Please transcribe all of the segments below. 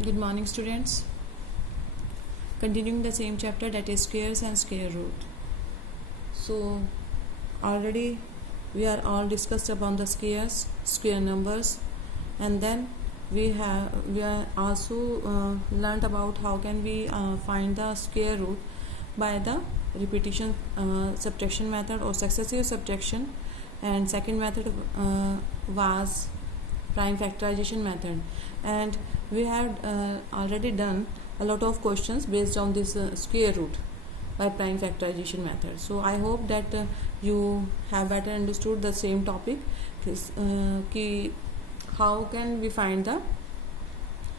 Good morning, students. Continuing the same chapter, that is squares and square root. So already we are all discussed about the squares, square numbers, and then we are also learned about how can we find the square root by the repetition subtraction method or successive subtraction, and second method was prime factorization method, and we had already done a lot of questions based on this square root by prime factorization method. So I hope that you have better understood the same topic, ki how can we find the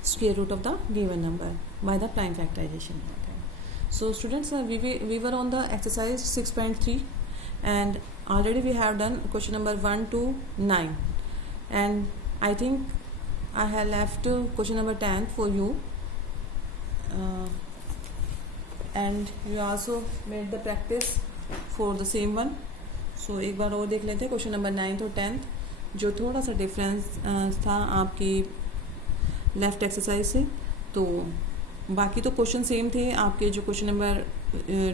square root of the given number by the prime factorization method. So students, we were on the exercise 6.3, and already we have done question number 1 to 9, and I think I have left question number 10 for you, and you also made the practice for the same one. So एक बार और देख लेते हैं question number 9 और 10, जो थोड़ा सा difference था आपकी लेफ्ट एक्सरसाइज से. तो बाकी तो क्वेश्चन सेम थे आपके. जो क्वेश्चन नंबर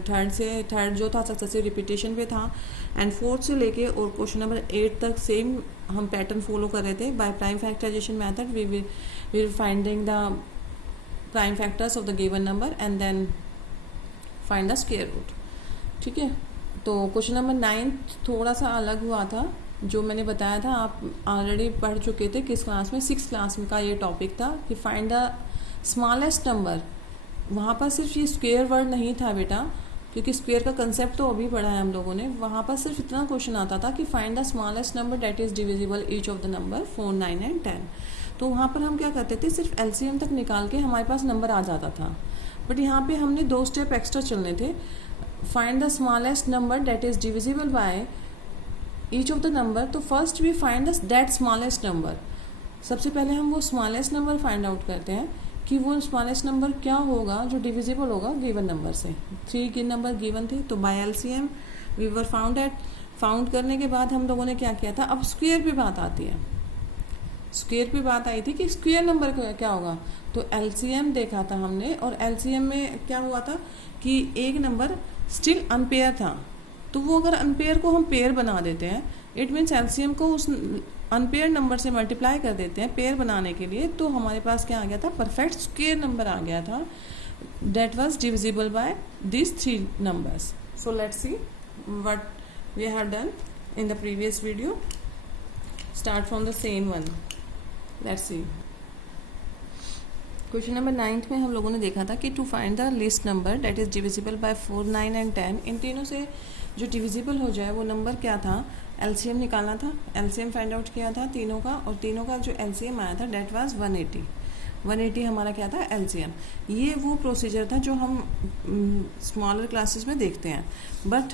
थर्ड जो था सक्सेसिव रिपीटेशन पे था, एंड फोर्थ से लेके और क्वेश्चन नंबर 8 तक सेम हम पैटर्न फॉलो कर रहे थे. By prime factorization method we will finding the prime factors of the given number and then find the square root. ठीक है. तो क्वेश्चन नंबर 9 थोड़ा सा अलग हुआ था. जो मैंने बताया था आप ऑलरेडी पढ़ चुके थे किस क्लास में, 6th क्लास में का ये टॉपिक था कि फाइंड द स्मॉलेस्ट नंबर. वहाँ पर सिर्फ ये स्क्वायर वर्ड नहीं था बेटा, क्योंकि स्क्वायर का कंसेप्ट तो अभी पढ़ा है हम लोगों ने. वहाँ पर सिर्फ इतना क्वेश्चन आता था कि find the smallest number that is divisible each of the number 4, 9 and 10. तो वहाँ पर हम क्या करते थे, सिर्फ एलसीएम तक निकाल के हमारे पास नंबर आ जाता था. बट यहाँ पे हमने 2 स्टेप एक्स्ट्रा चलने थे. Find the smallest number that is divisible by each of the number. तो first we find the that smallest number. सबसे पहले हम वो स्मॉलेस्ट नंबर फाइंड आउट करते हैं कि वो स्मॉलेस्ट नंबर क्या होगा जो डिविजिबल होगा गिवन नंबर से. 3 नंबर गिवन थे, तो by LCM we were found करने के बाद हम लोगों ने क्या किया था. अब स्क्वायर पे बात आती है. स्क्वायर पे बात आई थी कि स्क्वायर नंबर क्या होगा. तो एलसीएम देखा था हमने, और एलसीएम में क्या हुआ था कि एक नंबर स्टिल अनपेयर था. तो वो अगर अनपेयर को हम पेयर बना देते हैं, इट मीन्स एलसीएम को उस अनपेयर नंबर से मल्टीप्लाई कर देते हैं पेयर बनाने के लिए, तो हमारे पास क्या आ गया था, परफेक्ट स्क्वायर नंबर आ गया था that was divisible by this 3 numbers. So let's see what we have done in the previous video. Start from the same one. Let's see. Question number 9 में हम लोगों ने देखा था कि to find the least number that is divisible by 4, 9 and 10. इन तीनों से जो डिविजिबल हो जाए वो नंबर क्या था, एलसीएम निकालना था. एलसीएम फाइंड आउट किया था तीनों का, और तीनों का जो एलसीएम आया था डेट वाज 180 हमारा क्या था एलसीएम. ये वो प्रोसीजर था जो हम स्मॉलर क्लासेस में देखते हैं. बट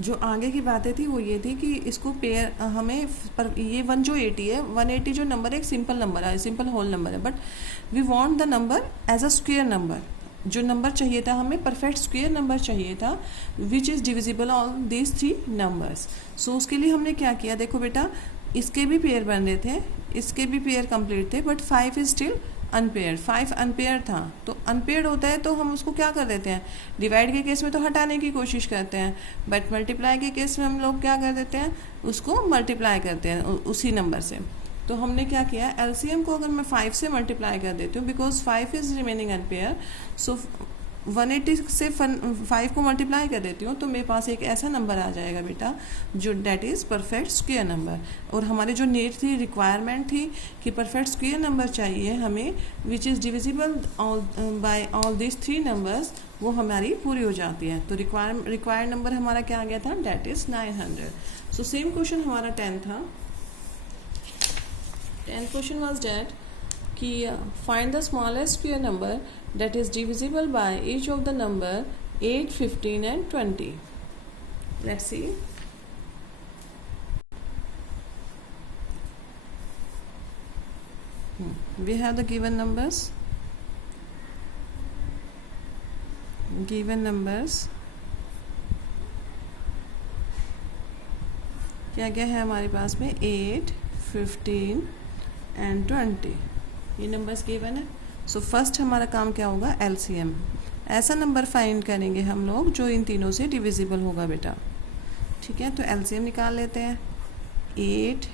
जो आगे की बातें थी वो ये थी कि इसको पेयर हमें पर ये 180 है, 180 जो नंबर एक सिंपल नंबर है, सिंपल होल नंबर है. But we want the number as a square number. जो नंबर चाहिए था हमें परफेक्ट स्क्वायर नंबर चाहिए था which is divisible all these 3 numbers. So उसके लिए हमने क्या किया, देखो बेटा इसके भी पेयर बन रहे थे, इसके भी पेयर कंप्लीट थे, but 5 is still unpaired. 5 unpaired था. तो अनपेयर होता है तो हम उसको क्या कर देते हैं, डिवाइड के केस में तो हटाने की कोशिश करते हैं, बट मल्टीप्लाई के केस में हम लोग क्या कर देते हैं, उसको मल्टीप्लाई करते हैं उसी नंबर से. तो हमने क्या किया, एलसीएम को अगर मैं 5 से मल्टीप्लाई कर देती हूँ, बिकॉज 5 इज रिमेनिंग अनपेयर, सो 180 से 5 को मल्टीप्लाई कर देती हूँ, तो मेरे पास एक ऐसा नंबर आ जाएगा बेटा जो that is perfect square number. और हमारी जो नीड थी, रिक्वायरमेंट थी कि परफेक्ट स्क्वायर नंबर चाहिए हमें विच is divisible bye all this 3 numbers, वो हमारी पूरी हो जाती है. तो रिक्वायर्ड नंबर हमारा क्या आ गया था, that is 900. So same question हमारा 10 था. 10 क्वेश्चन वॉज डेट कि find the smallest square number that is divisible by each of the number 8, 15 and 20. Let's see. We have the given numbers. क्या क्या है हमारे पास में, 8, 15 and 20. ये नंबर्स गिवन है। सो फर्स्ट हमारा काम क्या होगा, एलसीएम। ऐसा नंबर फाइंड करेंगे हम लोग जो इन तीनों से डिविजिबल होगा बेटा। ठीक है, तो एलसीएम निकाल लेते हैं 8,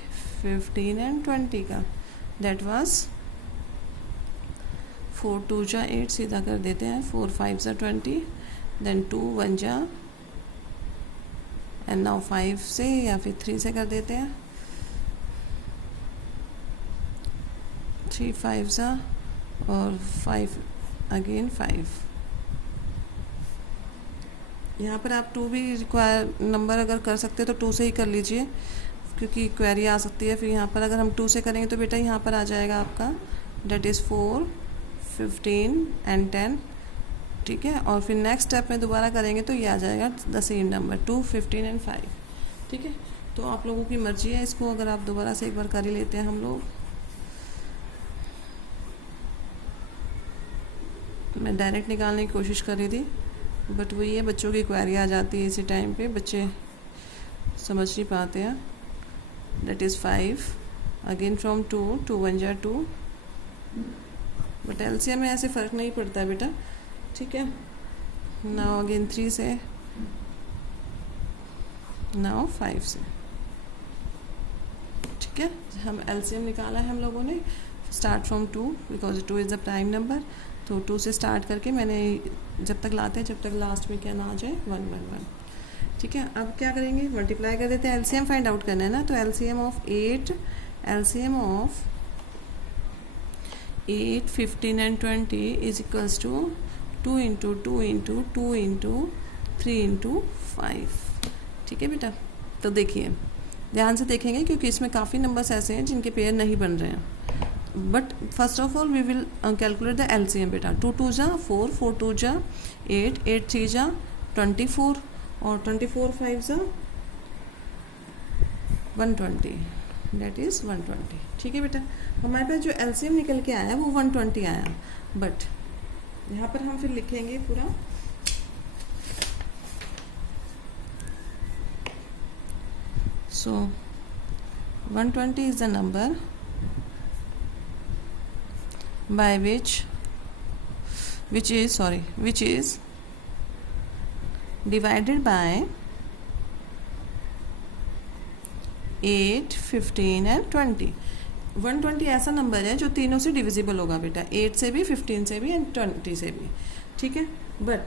15 एंड 20 का। दैट वाज 4 2 जा 8, सीधा कर देते हैं, 4 5 जा 20, देन 2 1 जा, एंड नाउ 5 से या फिर 3 से कर देते हैं, 3 5 जा और 5 अगेन 5। यहाँ पर आप 2 भी रिक्वायर नंबर अगर कर सकते हैं तो 2 से ही कर लीजिए, क्योंकि क्वेरी आ सकती है। फिर यहाँ पर अगर हम 2 से करेंगे तो बेटा यहाँ पर आ जाएगा आपका डेट इज़ 4 15 एंड 10। ठीक है, और फिर नेक्स्ट स्टेप में दोबारा करेंगे तो ये आ जाएगा द सेम नंबर 2 15 एंड 5। ठीक है, तो आप लोगों की मर्जी है, इसको अगर आप दोबारा से एक बार कर ही लेते हैं हम लोग। मैं डायरेक्ट निकालने की कोशिश कर रही थी, बट वही है, बच्चों की क्वेरी आ जाती है इसी टाइम पे, बच्चे समझ नहीं पाते हैं। दैट इज़ 5 अगेन फ्रॉम 2 2 1 जा 2, बट एलसीएम में ऐसे फ़र्क नहीं पड़ता बेटा। ठीक है, नाउ अगेन 3 से, नाउ 5 से। ठीक है, हम एलसीएम निकाला है हम लोगों ने, start from 2 because 2 is the prime number. तो 2 से स्टार्ट करके मैंने जब तक लाते हैं जब तक लास्ट में क्या ना आ जाए 1 1 1। ठीक है, अब क्या करेंगे, मल्टीप्लाई कर देते हैं। एलसीएम फाइंड आउट करना है ना, तो LCM of 8 15 and 20 is equals to 2 into 2 into 2 into 3 into 5। ठीक है बेटा, तो देखिए ध्यान से देखेंगे क्योंकि इसमें काफ़ी नंबर्स ऐसे हैं जिनके पेयर नहीं बन रहे हैं। But first of all we will calculate the LCM बेटा। 2 2 जा 4, 4 2 जा 8, 8 3 जा 24 और 24 5 जा 120, डेट इज़ 120। ठीक है बेटा, हमारे पास जो एलसीएम निकल के आया वो 120 आया। बट यहाँ पर हम फिर लिखेंगे पूरा, सो 120 is the number by which is divided by 8 15 and 20। 120 ऐसा नंबर है जो तीनों से डिविजिबल होगा बेटा, 8 से भी 15 से भी एंड 20 से भी। ठीक है, बट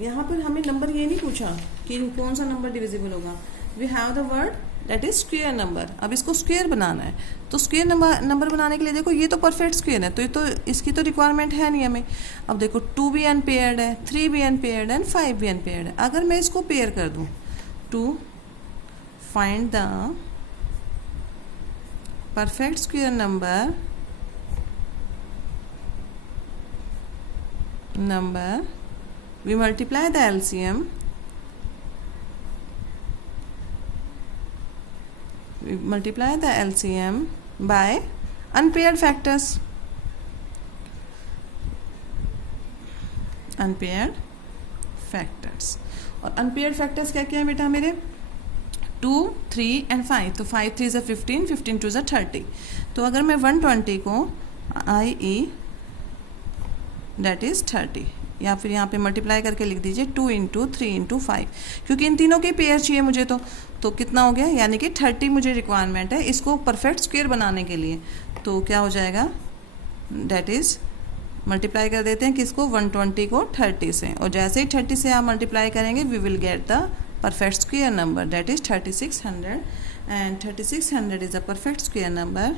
यहाँ पर हमें नंबर ये नहीं पूछा कि कौन सा नंबर डिविजिबल होगा। We have the word that is square number. अब इसको स्क्वायर बनाना है, तो स्क्वायर नंबर बनाने के लिए देखो ये तो परफेक्ट स्क्वायर है, तो ये तो इसकी तो रिक्वायरमेंट है नहीं हमें। अब देखो 2 भी अनपेयर्ड है, 3 भी अनपेयर्ड है एंड 5 भी अनपेयर्ड है। अगर मैं इसको पेयर कर दूँ, to find the perfect square number we multiply the LCM, by unpaired factors। और अनपेयर्ड फैक्टर्स क्या क्या है बेटा मेरे, 2 3 एंड 5। तो 5 3 ज़ा 15, 15 2 ज़ा 30। तो अगर मैं 120 को IE दैट इज़ 30, या फिर यहाँ पे मल्टीप्लाई करके लिख दीजिए 2 इंटू 3 इंटू 5, क्योंकि इन तीनों के पेयर चाहिए मुझे। तो कितना हो गया, यानी कि 30 मुझे रिक्वायरमेंट है इसको परफेक्ट स्क्वायर बनाने के लिए। तो क्या हो जाएगा, दैट इज़ मल्टीप्लाई कर देते हैं किसको, 120 को 30 से, और जैसे ही 30 से आप मल्टीप्लाई करेंगे we will get the perfect square number that is 3600। And 3600 is the perfect square number,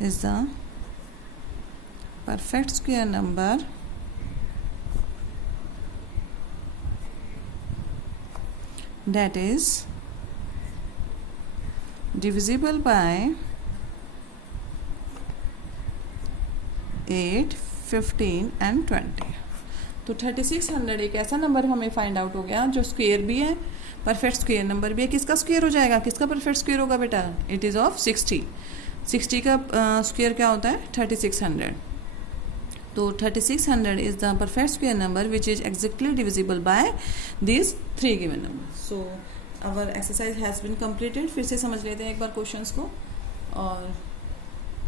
is the perfect square number that is divisible by 8 15 and 20। तो 3600 एक ऐसा नंबर हमें फाइंड आउट हो गया जो स्क्वायर भी है, परफेक्ट स्क्वायर नंबर भी है। किसका स्क्वायर हो जाएगा, किसका परफेक्ट स्क्वायर होगा बेटा, इट इज़ ऑफ 60। 60 का स्क्वायर क्या होता है, 3600। तो 3600 is the perfect square number which is exactly divisible by these 3 given numbers। So our exercise has been completed। फिर से समझ लेते हैं एक बार क्वेश्चंस को। और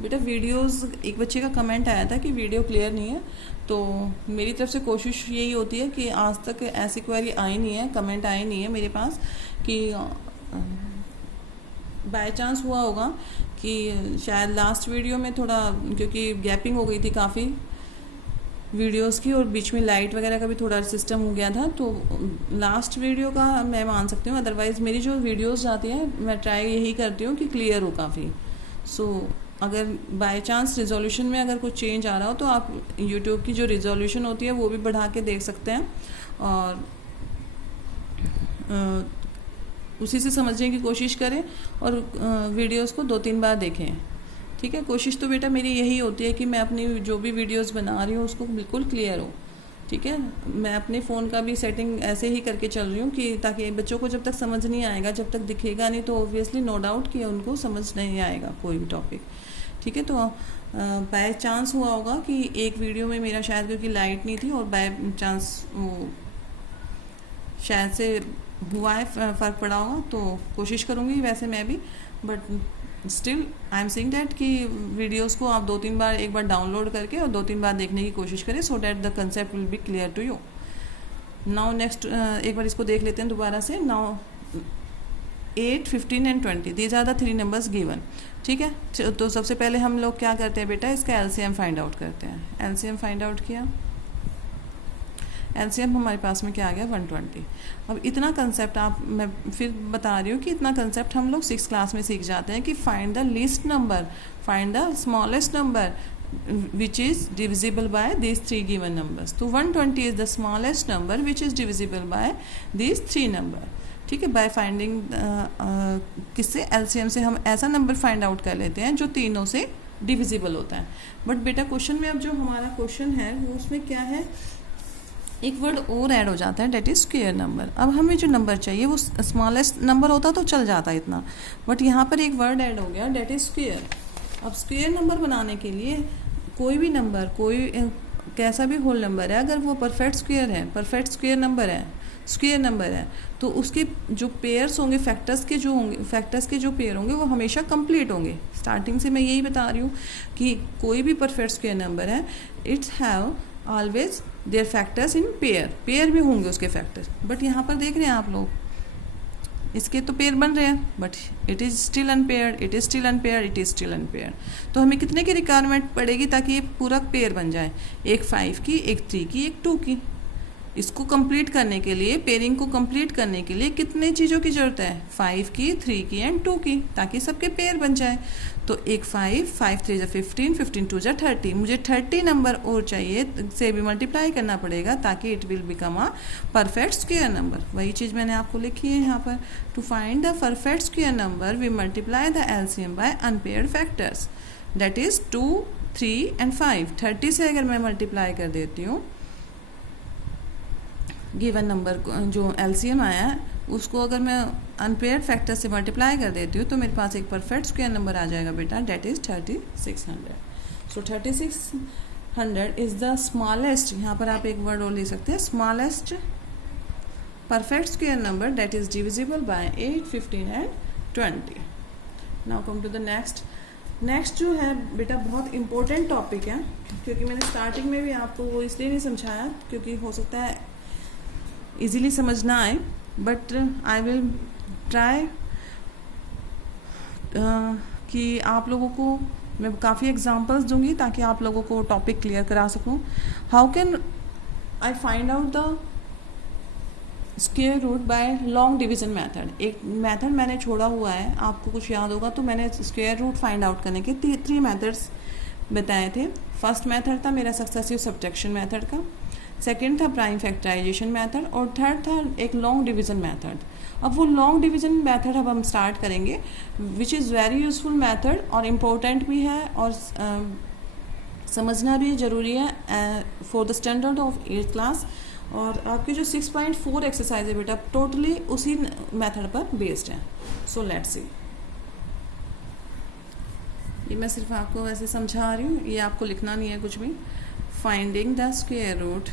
बेटा वीडियोस, एक बच्चे का कमेंट आया था कि वीडियो क्लियर नहीं है, तो मेरी तरफ से कोशिश यही होती है कि आज तक ऐसी क्वेरी आई नहीं है, कमेंट आए नहीं है मेरे पास कि बाय चांस हुआ होगा कि शायद लास्ट वीडियो में थोड़ा, क्योंकि गैपिंग हो गई थी काफ़ी वीडियोस की और बीच में लाइट वगैरह का भी थोड़ा सिस्टम हो गया था, तो लास्ट वीडियो का मैं मान सकती हूँ। अदरवाइज़ मेरी जो वीडियोस जाती हैं मैं ट्राई यही करती हूँ कि क्लियर हो काफ़ी। सो अगर बाय चांस रिजोल्यूशन में अगर कुछ चेंज आ रहा हो तो आप यूट्यूब की जो रिजोल्यूशन होती है वो भी बढ़ा के देख सकते हैं और उसी से समझने की कोशिश करें और वीडियोस को 2-3 बार देखें। ठीक है, कोशिश तो बेटा मेरी यही होती है कि मैं अपनी जो भी वीडियोस बना रही हूँ उसको बिल्कुल क्लियर हो। ठीक है, मैं अपने फ़ोन का भी सेटिंग ऐसे ही करके चल रही हूँ कि ताकि बच्चों को जब तक समझ नहीं आएगा, जब तक दिखेगा नहीं, तो ऑब्वियसली नो डाउट कि उनको समझ नहीं आएगा कोई भी टॉपिक। ठीक है, तो बाय चांस हुआ होगा कि एक वीडियो में मेरा शायद क्योंकि लाइट नहीं थी और बाय चांस वो शायद से हुआ है, फ़र्क पड़ा होगा, तो कोशिश करूँगी वैसे मैं भी, but still I am saying that कि वीडियोस को आप 2-3 बार, एक बार डाउनलोड करके और 2-3 बार देखने की कोशिश करें, so that the concept will be clear to you. Now next एक बार इसको देख लेते हैं दोबारा से। Now 8, 15 and 20 these are the 3 numbers given. ठीक है, तो सबसे पहले हम लोग क्या करते हैं बेटा, इसका एलसीएम फाइंड आउट करते हैं। एलसीएम फाइंड आउट किया, एलसीएम हमारे पास में क्या आ गया 120। अब इतना कंसेप्ट मैं फिर बता रही हूँ कि इतना कंसेप्ट हम लोग 6th क्लास में सीख जाते हैं कि find the least number, find the smallest number which is divisible by these 3 given numbers। तो 120 is the smallest number which is divisible by these 3 number। ठीक है, बाय फाइंडिंग किससे, एलसीएम से हम ऐसा नंबर फाइंड आउट कर लेते हैं जो तीनों से डिविजिबल होता है। बट बेटा क्वेश्चन में अब जो हमारा क्वेश्चन है वो उसमें क्या है, एक वर्ड और ऐड हो जाता है, डेट इज़ स्क्वायर नंबर। अब हमें जो नंबर चाहिए वो स्मॉलेस्ट नंबर होता तो चल जाता इतना, बट यहाँ पर एक वर्ड ऐड हो गया, डेट इज़ स्क्वायर। अब स्क्वायर नंबर बनाने के लिए कोई भी नंबर, कोई कैसा भी होल नंबर है, अगर वो परफेक्ट स्क्वायर है, परफेक्ट स्क्वायर नंबर है, स्क्वायर नंबर है, तो उसके जो पेयर्स होंगे, फैक्टर्स के जो पेयर होंगे वो हमेशा कंप्लीट होंगे। स्टार्टिंग से मैं यही बता रही हूँ कि कोई भी परफेक्ट स्क्वायर नंबर है, it's have always their factors इन पेयर में होंगे उसके फैक्टर। बट यहाँ पर देख रहे हैं आप लोग, इसके तो पेयर बन रहे हैं, but it is still unpaired, it is still unpaired, it is still unpaired. तो हमें कितने की रिक्वायरमेंट पड़ेगी ताकि ये पूरा पेयर बन जाए, एक 5 की, एक 3 की, एक 2 की। इसको कंप्लीट करने के लिए, पेयरिंग को कंप्लीट करने के लिए कितने चीज़ों की ज़रूरत है, 5 की, 3 की एंड 2 की, ताकि सबके पेयर बन जाए। तो एक 5, 5 3 15, 15 2 30, मुझे 30 नंबर और चाहिए, से भी मल्टीप्लाई करना पड़ेगा ताकि it will become a perfect square number. वही चीज़ मैंने आपको लिखी है यहाँ पर, to find the perfect square number we multiply the LCM by unpaired factors, that is 2, 3 and 5। 30 से अगर मैं मल्टीप्लाई कर देती हूँ गिवन नंबर जो एलसीएम आया है, उसको अगर मैं अनपेयर्ड फैक्टर से मल्टीप्लाई कर देती हूँ तो मेरे पास एक परफेक्ट स्क्वायर नंबर आ जाएगा बेटा, that is 3600। So 3600 is the smallest, यहाँ पर आप एक वर्ड और ले सकते हैं, smallest perfect square number that is divisible by 8, 15 and 20। Now come to the next जो है बेटा बहुत इंपॉर्टेंट टॉपिक है, क्योंकि मैंने स्टार्टिंग में भी आपको वो इसलिए नहीं समझाया क्योंकि हो सकता है इजीली समझ ना आए, बट आई विल ट्राई कि आप लोगों को मैं काफ़ी एग्जांपल्स दूंगी ताकि आप लोगों को टॉपिक क्लियर करा सकूं। How can I find out the square root by long division method. एक मेथड मैंने छोड़ा हुआ है, आपको कुछ याद होगा, तो मैंने स्क्वायर रूट फाइंड आउट करने के 3 मेथड्स बताए थे। फर्स्ट मेथड था मेरा सक्सेसिव सब्ट्रैक्शन मेथड का, सेकेंड था प्राइम फैक्टराइजेशन मेथड, और थर्ड था एक लॉन्ग डिवीज़न मेथड। अब वो लॉन्ग डिवीज़न मेथड अब हम स्टार्ट करेंगे, which is very useful method और इम्पोर्टेंट भी है और समझना भी ज़रूरी है for the standard of 8th class. और आपकी जो 6.4 एक्सरसाइज है बेटा टोटली उसी मेथड पर बेस्ड है। सो लेट्स सी, ये मैं सिर्फ आपको वैसे समझा रही हूँ, ये आपको लिखना नहीं है कुछ भी। Finding the square root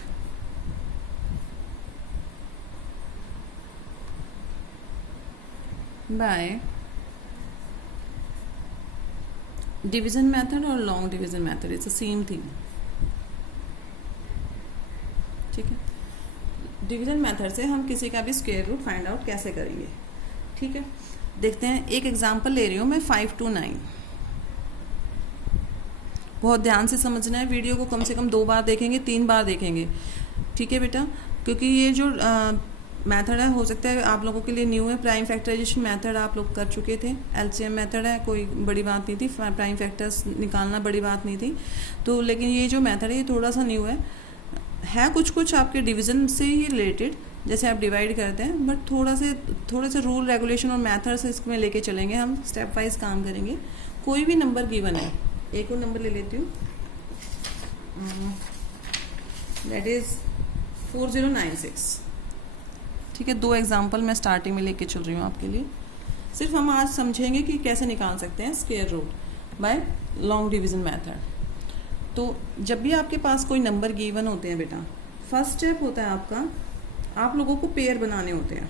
by division method और long division method it's the same thing, ठीक है। डिवीजन मेथड से हम किसी का भी स्क्वायर रूट फाइंड आउट कैसे करेंगे, ठीक है। देखते हैं, एक एग्जांपल ले रही हूँ मैं 5 to 9। बहुत ध्यान से समझना है, वीडियो को कम से कम 2 बार देखेंगे, 3 बार देखेंगे, ठीक है बेटा, क्योंकि ये जो मेथड है हो सकता है आप लोगों के लिए न्यू है। प्राइम फैक्टराइजेशन मेथड आप लोग कर चुके थे, एलसीएम मेथड है, कोई बड़ी बात नहीं थी, प्राइम फैक्टर्स निकालना बड़ी बात नहीं थी, तो लेकिन ये जो मेथड है ये थोड़ा सा न्यू है कुछ आपके डिवीज़न से ही रिलेटेड, जैसे आप डिवाइड करते हैं, बट थोड़े से रूल रेगुलेशन और मेथड्स इसमें लेके चलेंगे, हम स्टेप वाइज काम करेंगे। कोई भी नंबर गिवन है, एक और नंबर ले लेती हूँ, दैट इज़ 4096, ठीक है। 2 एग्जाम्पल मैं स्टार्टिंग में लेके चल रही हूँ आपके लिए। सिर्फ हम आज समझेंगे कि कैसे निकाल सकते हैं square root by long division method. तो जब भी आपके पास कोई नंबर गिवन होते हैं बेटा, फर्स्ट स्टेप होता है आपका, आप लोगों को पेयर बनाने होते हैं।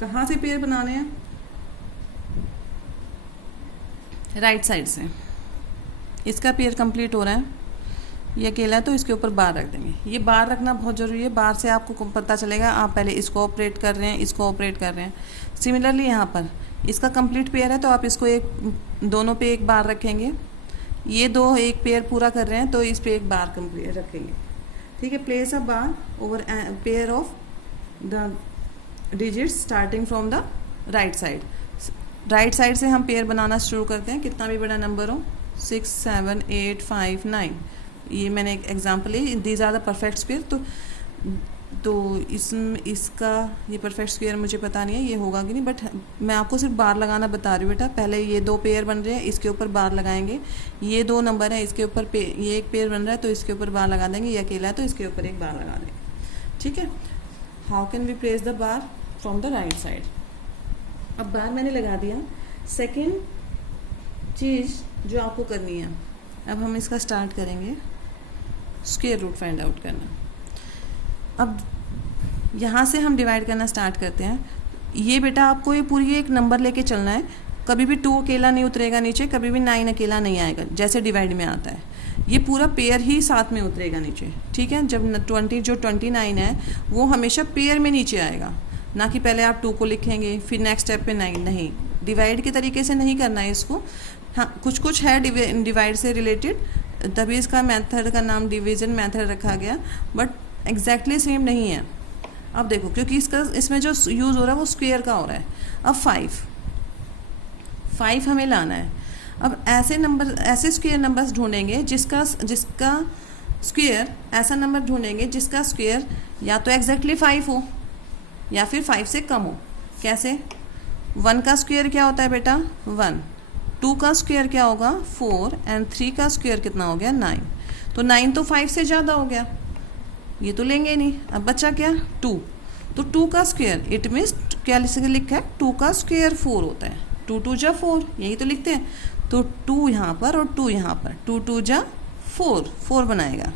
कहाँ से पेयर बनाने हैं? राइट साइड से। इसका पेयर कंप्लीट हो रहा है, ये अकेला है तो इसके ऊपर बार रख देंगे। ये बार रखना बहुत ज़रूरी है, बार से आपको पता चलेगा आप पहले इसको ऑपरेट कर रहे हैं, इसको ऑपरेट कर रहे हैं। सिमिलरली यहाँ पर इसका कंप्लीट पेयर है तो आप इसको दोनों पे एक बार रखेंगे। ये दो एक पेयर पूरा कर रहे हैं तो इस पे एक बार कंप्लीट रखेंगे, ठीक है। Place a bar over pair of the digits starting from the right side. Right side से हम पेयर बनाना शुरू करते हैं, कितना भी बड़ा नंबर हो, 6, 7, 8, 5, 9। ये मैंने एक एग्जांपल ली, these are the perfect square. तो इसका ये परफेक्ट स्क्वायर मुझे पता नहीं है ये होगा कि नहीं, बट मैं आपको सिर्फ बार लगाना बता रही हूँ बेटा। पहले ये 2 पेयर बन रहे हैं, इसके ऊपर बार लगाएंगे। ये 2 नंबर है, इसके ऊपर ये एक पेयर बन रहा है तो इसके ऊपर बार लगा देंगे। ये अकेला है तो इसके ऊपर एक बार लगा देंगे, ठीक है। How can we place the bar from the right side? अब बार मैंने लगा दिया। सेकेंड चीज़ जो आपको करनी है, अब हम इसका स्टार्ट करेंगे स्क्वायर रूट फाइंड आउट करना। अब यहाँ से हम डिवाइड करना स्टार्ट करते हैं। ये बेटा आपको ये पूरी एक नंबर लेके चलना है, कभी भी 2 अकेला नहीं उतरेगा नीचे, कभी भी 9 अकेला नहीं आएगा जैसे डिवाइड में आता है। ये पूरा पेयर ही साथ में उतरेगा नीचे, ठीक है। जब 29 है वो हमेशा पेयर में नीचे आएगा, ना कि पहले आप 2 को लिखेंगे फिर नेक्स्ट स्टेप पे 9, नहीं। डिवाइड के तरीके से नहीं करना है इसको। हाँ, कुछ है डिवाइड से रिलेटेड, तभी इसका मेथड का नाम डिवीजन मेथड रखा गया, बट एग्जैक्टली सेम नहीं है। अब देखो, क्योंकि इसमें जो यूज़ हो रहा है वो स्क्वायर का हो रहा है। अब 5 हमें लाना है। अब ऐसे स्क्वायर नंबर्स ढूंढेंगे जिसका स्क्वायर, ऐसा नंबर ढूंढेंगे जिसका स्क्वायर या तो एग्जैक्टली 5 हो या फिर 5 से कम हो। कैसे? 1 का स्क्वायर क्या होता है बेटा? 1। 2 का स्क्वायर क्या होगा? 4 एंड 3 का स्क्वायर कितना हो गया? 9। तो 9 तो 5 से ज़्यादा हो गया, ये तो लेंगे नहीं। अब बचा क्या? 2। तो 2 का स्क्वायर, इट मीन्स क्या लिखा है? 2 का स्क्वायर 4 होता है। 2 2 जा 4, यही तो लिखते हैं। तो 2 यहाँ पर और 2 यहाँ पर, 2 2 जा 4 बनाएगा।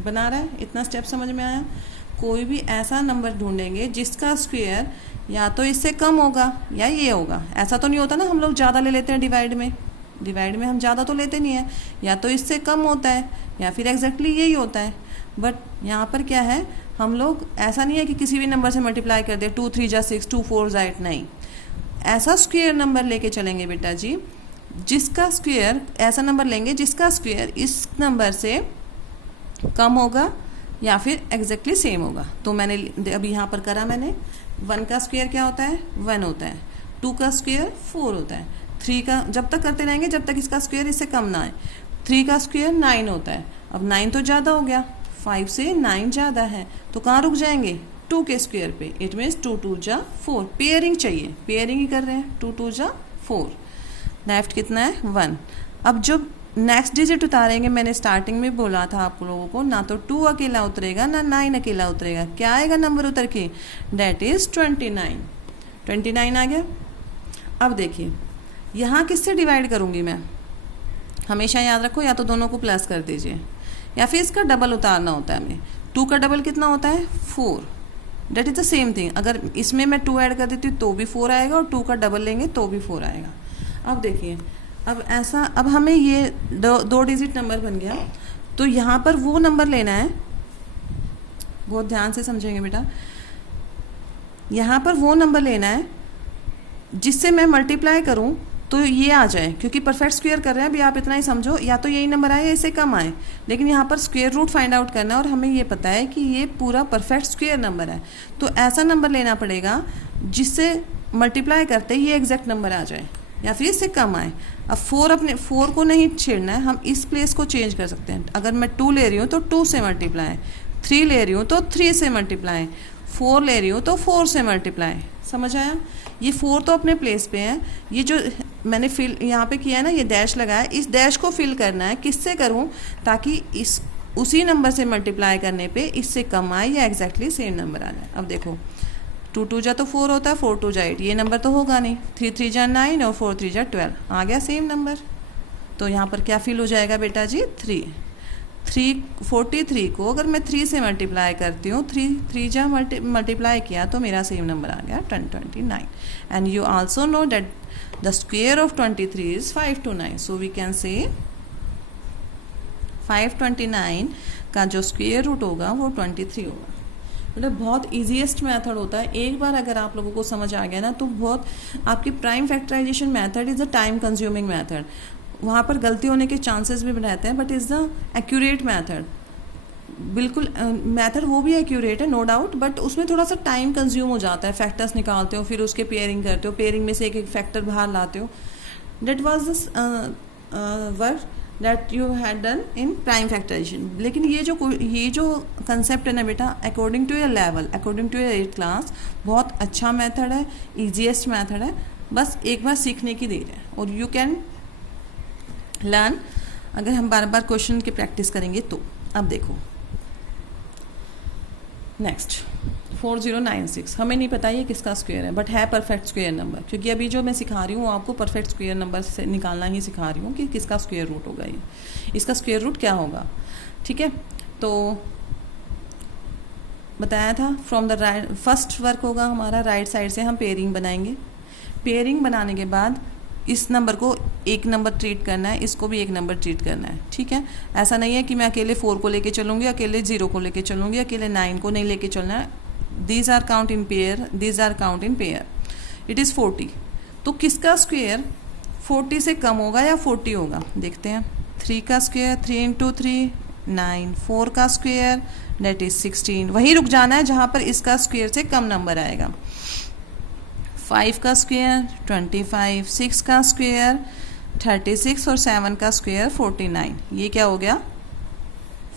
बना रहा है? इतना स्टेप समझ में आया? कोई भी ऐसा नंबर ढूंढेंगे जिसका स्क्वायर या तो इससे कम होगा या ये होगा। ऐसा तो नहीं होता ना, हम लोग ज़्यादा ले लेते हैं डिवाइड में हम ज़्यादा तो लेते नहीं हैं, या तो इससे कम होता है या फिर एग्जैक्टली यही होता है। बट यहाँ पर क्या है, हम लोग ऐसा नहीं है कि किसी भी नंबर से मल्टीप्लाई कर दे, 2 3 जा 6, 2 4 जा 8, नहीं। ऐसा स्क्वायर नंबर लेके चलेंगे बेटा जी, जिसका स्क्वायर, ऐसा नंबर लेंगे जिसका स्क्वायर इस नंबर से कम होगा या फिर एग्जैक्टली सेम होगा। तो मैंने अभी यहाँ पर करा मैंने, 1 का स्क्वायर क्या होता है? 1 होता है। 2 का स्क्वायर 4 होता है। 3 का, जब तक करते रहेंगे जब तक इसका स्क्वायर इससे कम ना आए। 3 का स्क्वायर 9 होता है। अब 9 तो ज़्यादा हो गया, 5 से 9 ज़्यादा है, तो कहाँ रुक जाएंगे? 2 के स्क्वायर पे। इट मीन्स 2 2 जा 4। पेयरिंग चाहिए, पेयरिंग ही कर रहे हैं। 2 2 जा 4, लेफ्ट कितना है? 1। अब जो नेक्स्ट डिजिट उतारेंगे, मैंने स्टार्टिंग में बोला था आप लोगों को, ना तो 2 अकेला उतरेगा ना 9 अकेला उतरेगा। क्या आएगा नंबर उतर के? That is 29। 29 आ गया। अब देखिए, यहाँ किससे डिवाइड करूँगी मैं? हमेशा याद रखो, या तो दोनों को प्लस कर दीजिए या फिर इसका डबल उतारना होता है हमें। 2 का डबल कितना होता है? 4। That is the same thing. अगर इसमें मैं 2 ऐड कर देती हूँ तो भी 4 आएगा, और 2 का डबल लेंगे तो भी 4 आएगा। अब देखिए, अब ऐसा, अब हमें ये दो डिजिट नंबर बन गया, तो यहाँ पर वो नंबर लेना है, बहुत ध्यान से समझेंगे बेटा, यहाँ पर वो नंबर लेना है जिससे मैं मल्टीप्लाई करूँ तो ये आ जाए, क्योंकि परफेक्ट स्क्वायर कर रहे हैं अभी, आप इतना ही समझो, या तो यही नंबर आए या इससे कम आए, लेकिन यहाँ पर स्क्वायर रूट फाइंड आउट करना है और हमें ये पता है कि ये पूरा परफेक्ट स्क्वायर नंबर है, तो ऐसा नंबर लेना पड़ेगा जिससे मल्टीप्लाई करते ये एग्जैक्ट नंबर आ जाए या फिर इससे कम आए। अब 4 को नहीं छेड़ना है, हम इस प्लेस को चेंज कर सकते हैं। अगर मैं 2 ले रही हूँ तो 2 से मल्टीप्लाई, 3 ले रही हूँ तो 3 से मल्टीप्लाई, 4 ले रही हूँ तो 4 से मल्टीप्लाई। समझ आया? ये 4 तो अपने प्लेस पे है, ये जो मैंने फिल यहाँ पे किया है ना, ये डैश लगाया, इस डैश को फिल करना है। किससे करूँ? ताकि इस उसी नंबर से मल्टीप्लाई करने पे इससे कम आए या एग्जैक्टली सेम नंबर आ जाए। अब देखो 2 2 जा तो 4 होता है, 4 2 जा 8, ये नंबर तो होगा नहीं, 3 3 जा 9 और 4 3 जा 12, आ गया सेम नंबर। तो यहाँ पर क्या फिल हो जाएगा बेटा जी? 43 को अगर मैं 3 से मल्टीप्लाई करती हूँ, 3 जा मल्टीप्लाई किया तो मेरा सेम नंबर आ गया 29। And you also know that the square of 23 is 529, so we can say 529 का जो स्क्वायर रूट होगा वो 23 होगा। मतलब बहुत ईजीएस्ट मेथड होता है। एक बार अगर आप लोगों को समझ आ गया ना, तो बहुत आपकी prime factorization method is a time consuming method, वहाँ पर गलती होने के चांसेस भी रहते हैं, but is the accurate method. बिल्कुल मेथड वो भी एक्यूरेट है, नो डाउट, बट उसमें थोड़ा सा टाइम कंज्यूम हो जाता है। फैक्टर्स निकालते हो, फिर उसके पेयरिंग करते हो, पेयरिंग में से एक एक फैक्टर बाहर लाते हो। That was the work that you had done in prime factorization. लेकिन ये जो कंसेप्ट है ना बेटा, according to your level, according to your 8th class, बहुत अच्छा मेथड है, ईजीएस्ट मेथड है, बस एक बार सीखने की देर है और यू कैन लर्न अगर हम बार बार क्वेश्चन की प्रैक्टिस करेंगे तो। अब देखो नेक्स्ट 4096, हमें नहीं पता ये किसका स्क्वायर है, बट है परफेक्ट स्क्वायर नंबर, क्योंकि अभी जो मैं सिखा रही हूँ आपको परफेक्ट स्क्वायर नंबर से निकालना ही सिखा रही हूँ कि किसका स्क्वायर रूट होगा, ये इसका स्क्वायर रूट क्या होगा। ठीक है, तो बताया था from the right, first work होगा हमारा राइट साइड से हम पेयरिंग बनाएंगे। पेयरिंग बनाने के बाद इस नंबर को एक नंबर ट्रीट करना है, इसको भी एक नंबर ट्रीट करना है। ठीक है, ऐसा नहीं है कि मैं अकेले 4 को लेके चलूँगी, अकेले 0 को लेके चलूँगी, अकेले 9 को नहीं लेके चलना है। These are count in pair, these are count in pair. It is 40। तो किसका स्क्वायर 40 से कम होगा या 40 होगा, देखते हैं। 3 का स्क्वायर 3 इंटू 3 9, 4 का स्क्वायर दैट इज़ 16। वहीं रुक जाना है जहाँ पर इसका स्क्वायर से कम नंबर आएगा। 5 का स्क्वायर 25, 6 का स्क्वायर 36 और 7 का स्क्वायर 49। ये क्या हो गया?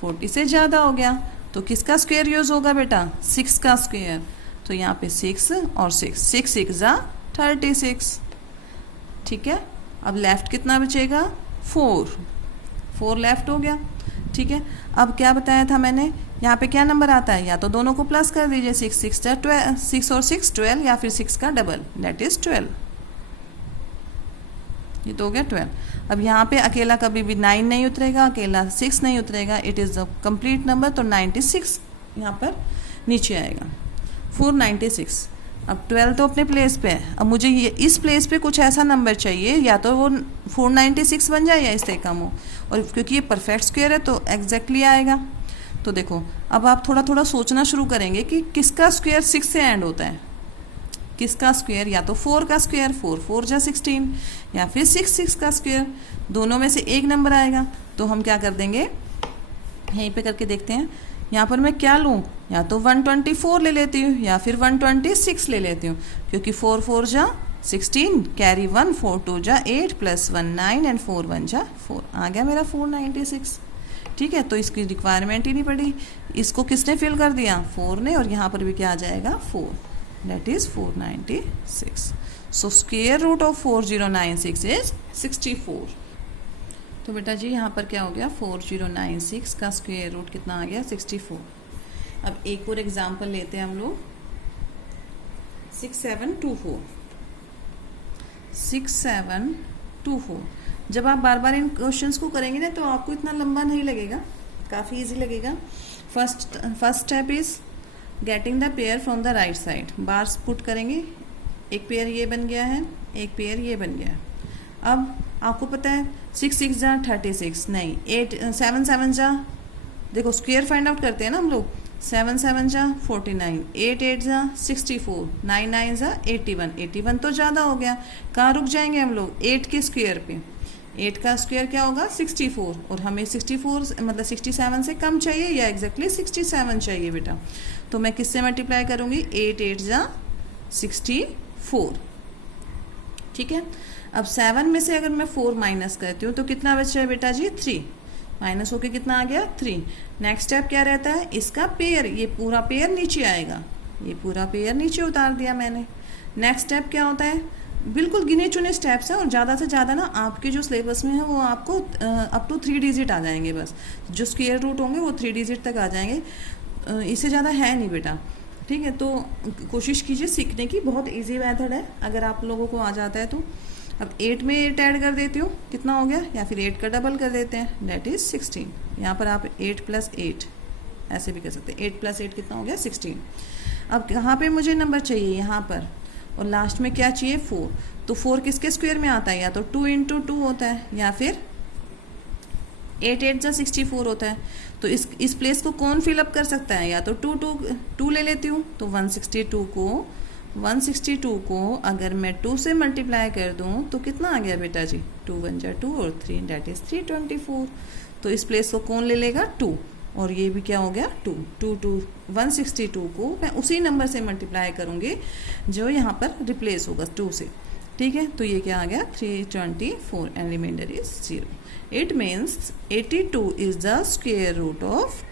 40 से ज़्यादा हो गया। तो किसका स्क्वायर यूज़ होगा बेटा? 6 का स्क्वायर। तो यहाँ पे 6 और 6, 6 6 जा 36। ठीक है, अब लेफ्ट कितना बचेगा? 4 लेफ्ट हो गया। ठीक है, अब क्या बताया था मैंने, यहाँ पे क्या नंबर आता है, या तो दोनों को प्लस कर दीजिए, 6 6 जा 12, 6 और 6 12, या फिर 6 का डबल दैट इज 12। ये तो हो गया 12। अब यहाँ पे अकेला कभी भी 9 नहीं उतरेगा, अकेला 6 नहीं उतरेगा, it is the complete number, तो 96 यहाँ पर नीचे आएगा। 496। अब 12 तो अपने प्लेस पे है, अब मुझे ये इस प्लेस पे कुछ ऐसा नंबर चाहिए, या तो वो 496 बन जाए या इससे कम हो, और क्योंकि ये परफेक्ट स्क्वायर है तो एग्जैक्टली आएगा। तो देखो अब आप थोड़ा थोड़ा सोचना शुरू करेंगे कि किसका स्क्वायर 6 से एंड होता है, किसका स्क्वायर, या तो 4 का स्क्वायर 4 4 जा 16, या फिर 6 6 का स्क्वायर, दोनों में से एक नंबर आएगा। तो हम क्या कर देंगे, यहीं पे करके देखते हैं। यहाँ पर मैं क्या लूँ, या तो 124 ले लेती हूँ या फिर 126 ले लेती हूँ, क्योंकि 4 4 जा 16, कैरी 1, 4 2 जा 8, प्लस 1 9 एंड 4 1 जा 4, आ गया मेरा 496। ठीक है, तो इसकी रिक्वायरमेंट ही नहीं पड़ी, इसको किसने फिल कर दिया? 4 ने, और यहाँ पर भी क्या आ जाएगा? 4, that is 496। So square root of 4096 is 64। तो बेटा जी यहाँ पर क्या हो गया, 4096 का स्क्वायर रूट कितना आ गया? 64। अब एक और एग्जाम्पल लेते हैं हम लोग, 6724। 6724, जब आप बार बार इन क्वेश्चंस को करेंगे ना तो आपको इतना लंबा नहीं लगेगा, काफ़ी इजी लगेगा। First step is getting the pair from the right side. Bars put करेंगे, एक पेयर ये बन गया है, एक पेयर ये बन गया है। अब आपको पता है 6 6 जा 36, नहीं 8 7 7 जा, देखो स्क्वायर फाइंड आउट करते हैं ना हम लोग, 7 7 जा 49, 8 8 जा 64, 9 9 जा 81, 81 तो ज़्यादा हो गया, कहाँ रुक जाएंगे हम लोग, 8 के स्क्वायर पे, 8 का स्क्वायर क्या होगा 64, और हमें 64 मतलब 67 से कम चाहिए या एग्जैक्टली 67 चाहिए बेटा, तो मैं किससे मल्टीप्लाई करूँगी, 8 8 जा 64, ठीक है। अब 7 में से अगर मैं 4 माइनस करती हूँ तो कितना बचा है बेटा जी, 3, माइनस होके कितना आ गया 3। नेक्स्ट स्टेप क्या रहता है, इसका पेयर, ये पूरा पेयर नीचे आएगा, ये पूरा पेयर नीचे उतार दिया मैंने। नेक्स्ट स्टेप क्या होता है, बिल्कुल गिने चुने स्टेप्स हैं, और ज़्यादा से ज़्यादा ना आपके जो सिलेबस में है वो आपको अप टू 3 डिजिट आ जाएंगे, बस जो स्क्वायर रूट होंगे वो 3 डिजिट तक आ जाएंगे, इससे ज़्यादा है नहीं बेटा, ठीक है। तो कोशिश कीजिए सीखने की, बहुत ईजी मेथड है अगर आप लोगों को आ जाता है तो। अब 8 में 8 ऐड कर देती हूँ, कितना हो गया, या फिर 8 का डबल कर देते हैं, डेट इज़ 16। यहाँ पर आप 8 + 8 ऐसे भी कर सकते हैं, 8 + 8 कितना हो गया 16। अब कहाँ पे मुझे नंबर चाहिए, यहाँ पर, और लास्ट में क्या चाहिए 4, तो 4 किसके स्क्वायर में आता है, या तो 2 × 2 होता है, या फिर 8 8 जा 64 होता है। तो इस प्लेस को कौन फिलअप कर सकता है, या तो 2 ले लेती हूँ, तो 162 को अगर मैं 2 से मल्टीप्लाई कर दूँ तो कितना आ गया बेटा जी, 2 1 जा 2 और 3, डेट इज़ 324। तो इस प्लेस को कौन ले लेगा, 2, और ये भी क्या हो गया 2 162 को मैं उसी नंबर से मल्टीप्लाई करूँगी जो यहाँ पर रिप्लेस होगा 2 से, ठीक है। तो ये क्या आ गया 324 and remainder is 0। It means 82 is the square root of,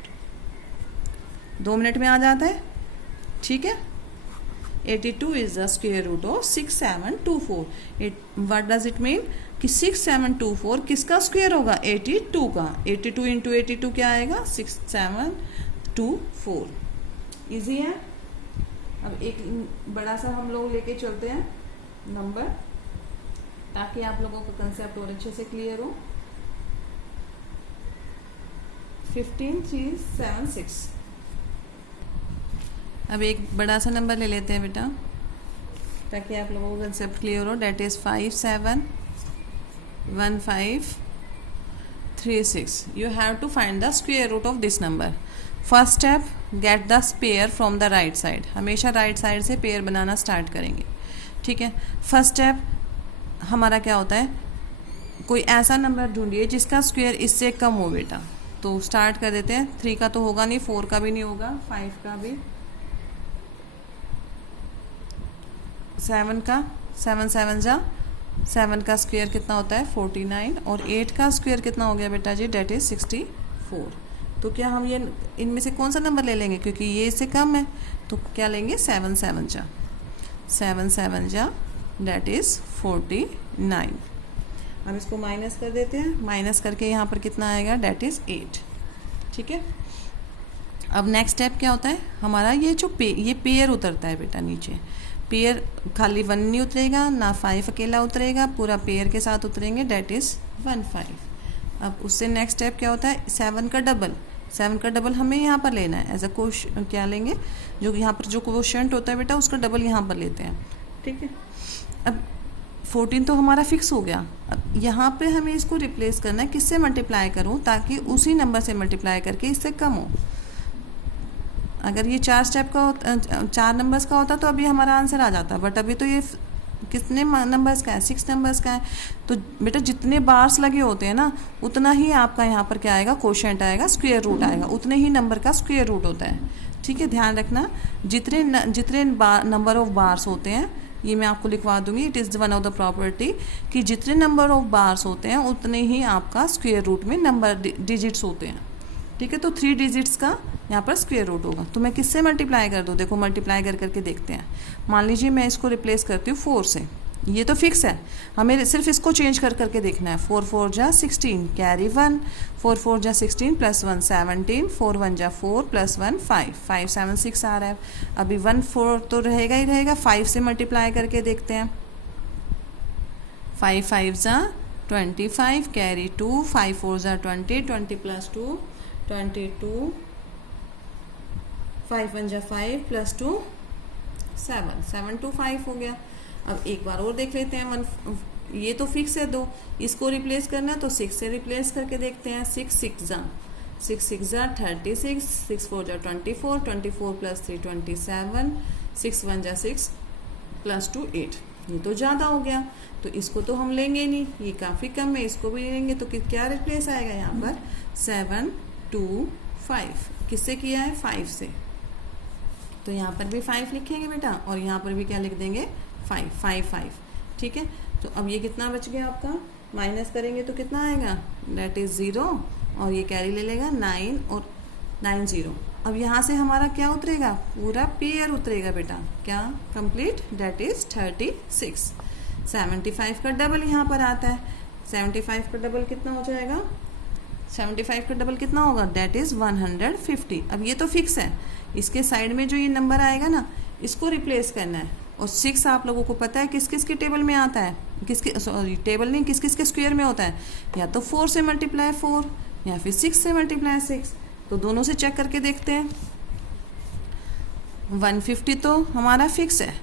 2 minute में आ जाता है, ठीक है। 82 is the square root of 6724। What does it mean कि 6724 किसका स्क्वायर होगा, 82 का, 82 × 82 क्या आएगा 6724। इजी है। अब एक बड़ा सा हम लोग लेके चलते हैं नंबर, ताकि आप लोगों का कंसेप्ट और अच्छे से क्लियर हो। 15376। अब एक बड़ा सा नंबर ले लेते हैं बेटा, ताकि आप लोगों का कंसेप्ट क्लियर हो। That is 571536। You have to find the square root of this number. First step, get the pair from the right side. हमेशा राइट साइड से पेयर बनाना स्टार्ट करेंगे, ठीक है। फर्स्ट स्टेप हमारा क्या होता है, कोई ऐसा नंबर ढूंढिए जिसका स्क्वायर इससे कम हो बेटा। तो स्टार्ट कर देते हैं। 3 का तो होगा नहीं, 4 का भी नहीं होगा, 5 का भी, 7 का, 7 7 जा 7 का स्क्वायर कितना होता है 49, और 8 का स्क्वायर कितना हो गया बेटा जी, डेट इज़ 64। तो क्या हम ये इनमें से कौन सा नंबर ले लेंगे, क्योंकि ये इससे कम है, तो क्या लेंगे 7 7 जा 7 7 जा, डेट इज़ 49। अब इसको माइनस कर देते हैं, माइनस करके यहाँ पर कितना आएगा, डेट इज़ 8, ठीक है। अब नेक्स्ट स्टेप क्या होता है हमारा, ये जो ये पेयर उतरता है बेटा नीचे, पेयर खाली 1 नहीं उतरेगा ना, 5 अकेला उतरेगा, पूरा पेयर के साथ उतरेंगे, डेट इज़ 15। अब उससे नेक्स्ट स्टेप क्या होता है, 7 का डबल, 7 का डबल हमें यहाँ पर लेना है एज अ क्वेश्चन, क्या लेंगे, जो यहाँ पर जो क्वोशिएंट होता है बेटा उसका डबल यहाँ पर लेते हैं, ठीक है। अब 14 तो हमारा फिक्स हो गया। अब यहाँ पे हमें इसको रिप्लेस करना है, किससे मल्टीप्लाई करूँ ताकि उसी नंबर से मल्टीप्लाई करके इससे कम हो। अगर ये 4 स्टेप का 4 नंबर्स का होता तो अभी हमारा आंसर आ जाता, बट अभी तो ये कितने नंबर्स का है, 6 नंबर्स का है। तो बेटा जितने बार्स लगे होते हैं ना, उतना ही आपका यहाँ पर क्या आएगा, क्वोशिएंट आएगा, स्क्वायर रूट आएगा, उतने ही नंबर का स्क्वायर रूट होता है, ठीक है। ध्यान रखना, जितने नंबर ऑफ बार्स होते हैं, ये मैं आपको लिखवा दूंगी, it is one of the property कि जितने नंबर ऑफ बार्स होते हैं उतने ही आपका स्क्वायर रूट में नंबर डिजिट्स होते हैं, ठीक है। तो 3 डिजिट्स का यहाँ पर स्क्वायर रूट होगा। तो मैं किससे मल्टीप्लाई कर दूँ, देखो मल्टीप्लाई कर करके देखते हैं। मान लीजिए मैं इसको रिप्लेस करती हूँ 4 से, ये तो फिक्स है, हमें सिर्फ इसको चेंज कर करके देखना है। 4 4 जा 16, कैरी 1, 4 4 जा 16 + 1 17, 4 1 जा 4 + 1 5, 5 7 6 आ रहा है। अभी 1 4 तो रहेगा ही रहेगा, 5 से मल्टीप्लाई करके देखते हैं। 5 5 जा 25, कैरी 2, 5 4 जा 20, 20 + 2 22, 5 1 जा 5 + 2 7, 7 2 5 हो गया। अब एक बार और देख लेते हैं, ये तो फिक्स है 2, इसको रिप्लेस करना है तो 6 से रिप्लेस करके देखते हैं। 6 6 जा 36, 6 4 जा 24, 24 प्लस 3 27, 6 1 जा 6 प्लस 2 8। ये तो ज़्यादा हो गया, तो इसको तो हम लेंगे नहीं, ये काफ़ी कम है, इसको भी लेंगे। तो क्या रिप्लेस आएगा यहाँ पर? 7 2 5। किससे किया है? 5 से। तो यहाँ पर भी 5 लिखेंगे बेटा, और यहाँ पर भी क्या लिख देंगे? 5 5 5। ठीक है, तो अब ये कितना बच गया आपका? माइनस करेंगे तो कितना आएगा? दैट इज़ 0, और ये कैरी ले लेगा 9 और 9 0। अब यहाँ से हमारा क्या उतरेगा? पूरा पेयर उतरेगा बेटा। क्या? Complete, that is 36। 75 का डबल यहाँ पर आता है। 75 का डबल कितना हो जाएगा? 75 का डबल कितना होगा? That is 150। अब ये तो फिक्स है, इसके साइड में जो ये नंबर आएगा ना, इसको रिप्लेस करना है। और 6 आप लोगों को पता है किस किस के टेबल में आता है, सॉरी टेबल नहीं, किस किस के स्क्वायर में होता है? या तो 4 से मल्टीप्लाई 4 या फिर 6 से मल्टीप्लाई 6। तो दोनों से चेक करके देखते हैं। 150 तो हमारा फिक्स है,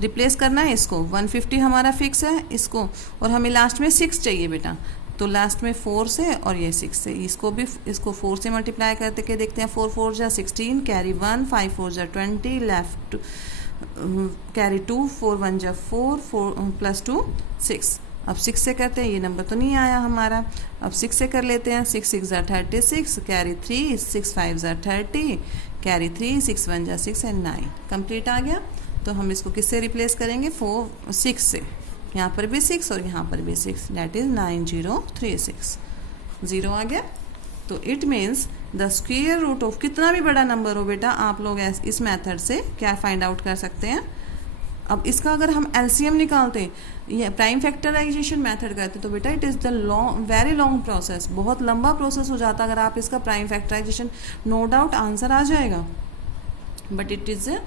रिप्लेस करना है इसको। 150 हमारा फिक्स है इसको, और हमें लास्ट में 6 चाहिए बेटा। तो लास्ट में 4 से और ये 6 से, इसको 4 से मल्टीप्लाई करते के देखते हैं। 4 4 जा 16, कैरी 1, 5 4 जा 20, लेफ्ट कैरी 2, 4 1 जा 4 प्लस 2 6। अब 6 से करते हैं, ये नंबर तो नहीं आया हमारा। अब 6 से कर लेते हैं। 6 6 जा 36, कैरी 3, 6 5 जा 30, कैरी 3, 6 1 जा 6 एंड 9। कंप्लीट आ गया। तो हम इसको किससे रिप्लेस करेंगे? 6 से। यहाँ पर भी 6 और यहाँ पर भी 6, दैट इज़ 9036। 0 आ गया। तो it means the square root of कितना भी बड़ा नंबर हो बेटा, आप लोग इस मेथड से क्या फाइंड आउट कर सकते हैं? अब इसका अगर हम एलसीएम निकालते या प्राइम फैक्टराइजेशन मेथड करते तो बेटा it is the very long process, बहुत लंबा प्रोसेस हो जाता अगर आप इसका prime factorization. No doubt answer आ जाएगा, but it is a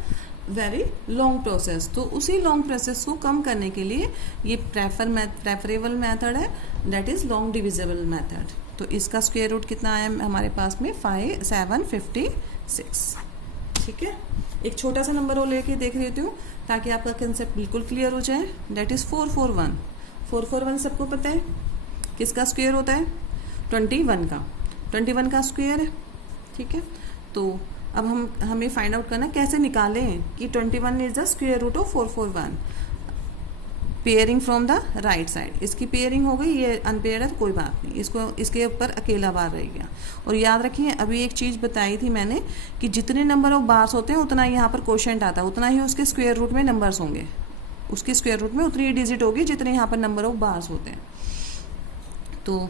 very long process. तो उसी लॉन्ग प्रोसेस को कम करने के लिए ये प्रेफरेबल मेथड है, that is long divisible method. तो इसका स्क्वायर रूट कितना आया हमारे पास में? 756। ठीक है, एक छोटा सा नंबर और लेके देख लेती हूँ ताकि आपका कंसेप्ट बिल्कुल क्लियर हो जाए। That is 441। 441 सबको पता है किसका स्क्वायर होता है? 21 का। 21 का स्क्वायर है। ठीक है, तो अब हमें फाइंड आउट करना कैसे निकालें कि 21 is the square root of 441। Pairing from the right side. इसकी पेयरिंग हो गई, ये अनपेयर है तो कोई बात नहीं, इसको इसके ऊपर अकेला बार रह गया। और याद रखिए अभी एक चीज़ बताई थी मैंने कि जितने नंबर ऑफ बार्स होते हैं उतना यहाँ पर कोशेंट आता है, उतना ही उसके स्क्वायर रूट में नंबर्स होंगे। उसके स्क्वायर रूट में उतनी डिजिट होगी जितने यहाँ पर नंबर ऑफ बार्स होते हैं। तो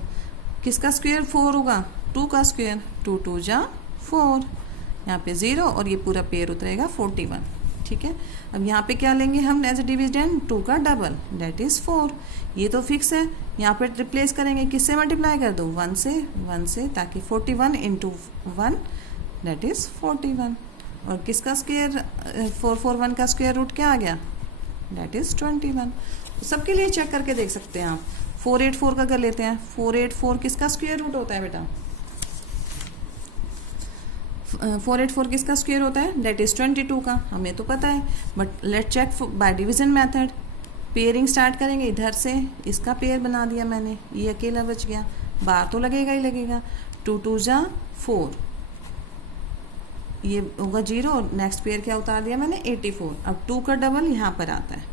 किसका स्क्वायर 4 होगा? 2 का स्क्वायर। 2 2 जा 4, यहाँ पे 0 और ये पूरा पेयर उतरेगा 41। ठीक है, अब यहाँ पे क्या लेंगे हम एज ए डिविडेंड? 2 का डबल, दैट इज़ 4। ये तो फिक्स है, यहाँ पे रिप्लेस करेंगे, किससे मल्टीप्लाई कर दो? 1 से, ताकि 41 इंटू 1 दैट इज़ 41। और किसका स्क्वायर 441 का स्क्वायर रूट क्या आ गया? That is 21। तो सबके लिए चेक करके देख सकते हैं आप। 484 का कर लेते हैं। 484 किसका स्क्वायर रूट होता है बेटा? 484 किसका स्क्वायर होता है? दैट इज़ 22 का। हमें तो पता है, but let check by division method. Pairing start करेंगे इधर से, इसका पेयर बना दिया मैंने, ये अकेला बच गया, बार तो लगेगा ही लगेगा। 2 2 जा 4, ये होगा 0 और नेक्स्ट पेयर क्या उतार दिया मैंने? 84। अब 2 का डबल यहाँ पर आता है।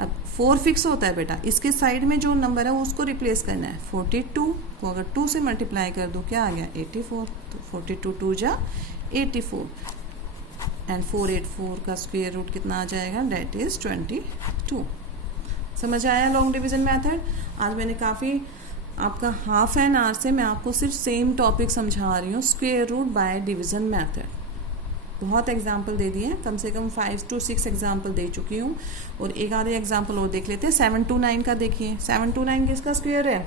अब 4 फिक्स होता है बेटा, इसके साइड में जो नंबर है उसको रिप्लेस करना है। 42 को अगर 2 से मल्टीप्लाई कर दो क्या आ गया? 84। तो 42 2 जा 84 एंड 484 का स्क्वायर रूट कितना आ जाएगा? That is 22। समझ आया लॉन्ग डिवीजन मेथड? आज मैंने काफ़ी आपका हाफ एन आवर से मैं आपको सिर्फ सेम टॉपिक समझा रही हूँ, square root by division method. बहुत एग्जाम्पल दे दिए, कम से कम 5 to 6 एग्जाम्पल दे चुकी हूँ। और एक आधे एग्जाम्पल और देख लेते हैं। 729 का देखिए। 729 किसका स्क्वायर है?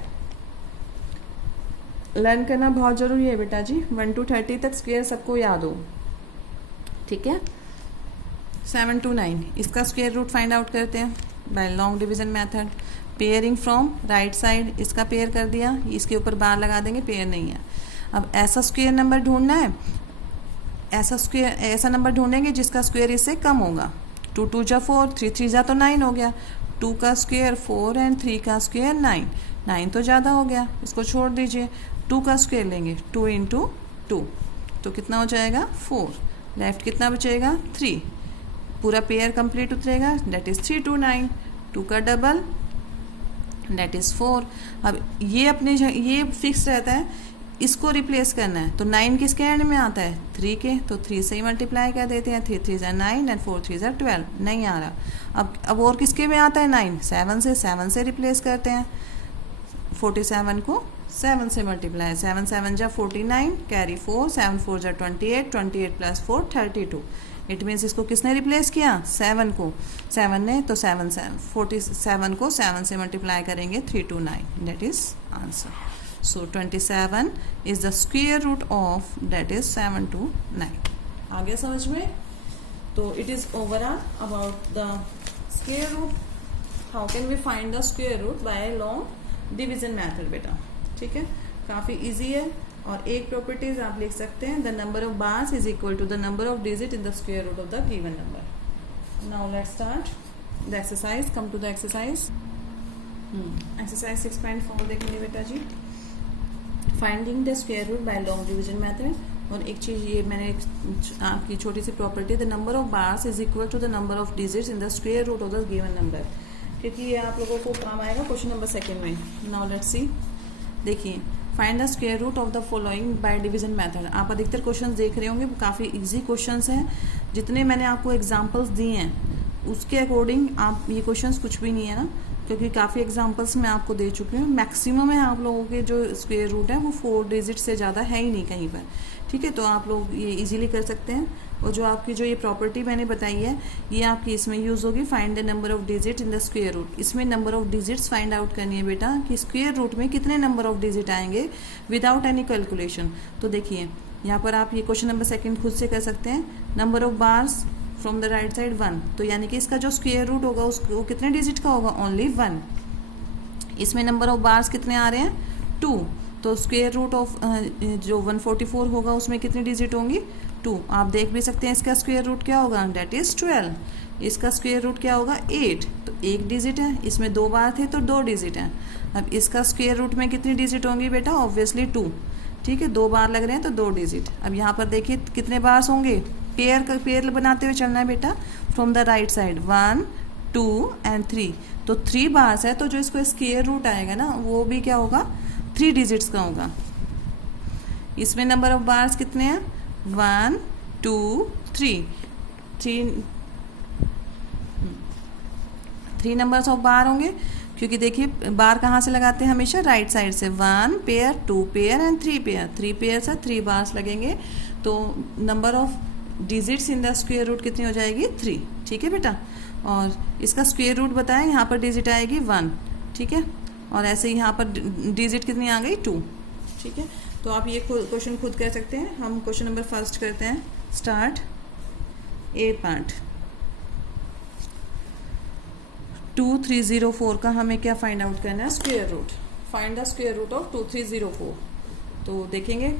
लर्न करना बहुत ज़रूरी है बेटा जी। 1 to 30 तक स्क्वायर सबको याद हो। ठीक है, 729 इसका स्क्वायर रूट फाइंड आउट करते हैं by long division method. Pairing from right side, इसका पेयर कर दिया, इसके ऊपर बार लगा देंगे, पेयर नहीं है। अब ऐसा स्क्वायर नंबर ढूंढना है, ऐसा नंबर ढूंढेंगे जिसका स्क्वायर इससे कम होगा। 2 2 जा 4, 3 3 जा तो 9 हो गया। 2 का स्क्वायर 4 एंड 3 का स्क्वायर 9। 9 तो ज़्यादा हो गया, इसको छोड़ दीजिए। 2 का स्क्वायर लेंगे 2 इंटू 2, तो कितना हो जाएगा 4। लेफ्ट कितना बचेगा 3। पूरा पेयर कंप्लीट उतरेगा, दैट इज़ 3 2 9। 2 का डबल दैट इज़ 4। अब ये अपने ये फिक्स रहता है, इसको रिप्लेस करना है। तो 9 किसके एंड में आता है 3 के, तो 3 से ही मल्टीप्लाई कर देते हैं। 3 3 ज़ा 9 एंड 4 3 ज़ा 12, नहीं आ रहा। अब और किसके में आता है 9, 7 से रिप्लेस करते हैं। 47 को 7 से मल्टीप्लाई, 7 7 जा 49, कैरी 4, 7 4 जा 28, 28 प्लस 4 32। इट मीन्स इसको किसने रिप्लेस किया 7 को, 7 ने, तो 47 को 7 से मल्टीप्लाई करेंगे 3 2 9, that is answer. So 27 is the square root of, that is 7 to 9। आ गया समझ में? तो it is overall about the square root. How can we find the square root by long division method बेटा, ठीक है, काफ़ी easy है। और एक properties आप लिख सकते हैं, the number of bars is equal to the number of digit in the square root of the given number। Now let's start the exercise। Come to the exercise। Exercise 6.4 देखेंगे बेटा जी, finding the square root by long division method. और एक चीज़ ये मैंने आपकी छोटी सी property, the number of bars is equal to the number of digits in the square root of the given number, क्योंकि ये आप लोगों को काम आएगा क्वेश्चन नंबर 2 में। नाउ लेट्स सी, देखिए, find the square root of the following by division method. आप अधिकतर क्वेश्चन देख रहे होंगे, काफ़ी इजी क्वेश्चंस हैं। जितने मैंने आपको एग्जांपल्स दिए हैं उसके अकॉर्डिंग आप, ये क्वेश्चंस कुछ भी नहीं है ना, क्योंकि काफ़ी एग्जांपल्स मैं आपको दे चुकी हूँ। मैक्सिमम है आप लोगों के जो स्क्वायर रूट है वो 4 डिजिट से ज़्यादा है ही नहीं कहीं पर, ठीक है। तो आप लोग ये इजीली कर सकते हैं। और जो आपकी जो ये प्रॉपर्टी मैंने बताई है, ये आपकी इसमें यूज़ होगी, find the number of digit in the square root. इसमें number of digits find out करनी है बेटा, कि स्क्वायर रूट में कितने नंबर ऑफ डिजिट आएंगे विदाउट एनी कैलकुलेशन। तो देखिए यहाँ पर आप ये क्वेश्चन नंबर 2 खुद से कर सकते हैं। Number of bars from the right side 1, तो यानी कि इसका जो स्क्वायर रूट होगा उसको कितने डिजिट का होगा, ओनली 1। इसमें नंबर ऑफ बार्स कितने आ रहे हैं 2, तो स्क्वायर रूट ऑफ जो 144 होगा उसमें कितनी डिजिट होंगी 2। आप देख भी सकते हैं इसका स्क्वायर रूट क्या होगा, डेट इज़ 12। इसका स्क्वायर रूट क्या होगा 8, तो 1 डिजिट है। इसमें 2 बार थे तो 2 डिजिट हैं। अब इसका स्क्वायर रूट में कितनी डिजिट होंगी बेटा, ऑब्वियसली 2, ठीक है। 2 बार लग रहे हैं तो 2 डिजिट। अब यहाँ पर देखिए कितने बार्स होंगे, पेयर बनाते हुए चलना है बेटा, from the right side 1 2 and 3, तो 3 बार्स है, तो जो इसको स्क्वायर रूट आएगा ना वो भी क्या होगा 3 डिजिट्स का होगा। इसमें नंबर ऑफ बार्स कितने हैं 1 2 3 नंबर्स ऑफ बार होंगे, क्योंकि देखिए बार कहाँ से लगाते हैं हमेशा, राइट साइड से। 1 pair 2 pair and 3 pair, 3 pair से 3 बार्स लगेंगे, तो number of digits in the square root कितनी हो जाएगी 3, ठीक है बेटा। और इसका स्क्वायर रूट बताएं, यहाँ पर डिजिट आएगी 1, ठीक है। और ऐसे ही यहाँ पर डिजिट कितनी आ गई 2, ठीक है। तो आप ये क्वेश्चन खुद कर सकते हैं। हम क्वेश्चन नंबर 1 करते हैं, स्टार्ट ए पार्ट। 2304 का हमें क्या फाइंड आउट करना है, square root. Find the square root of 2304। तो देखेंगे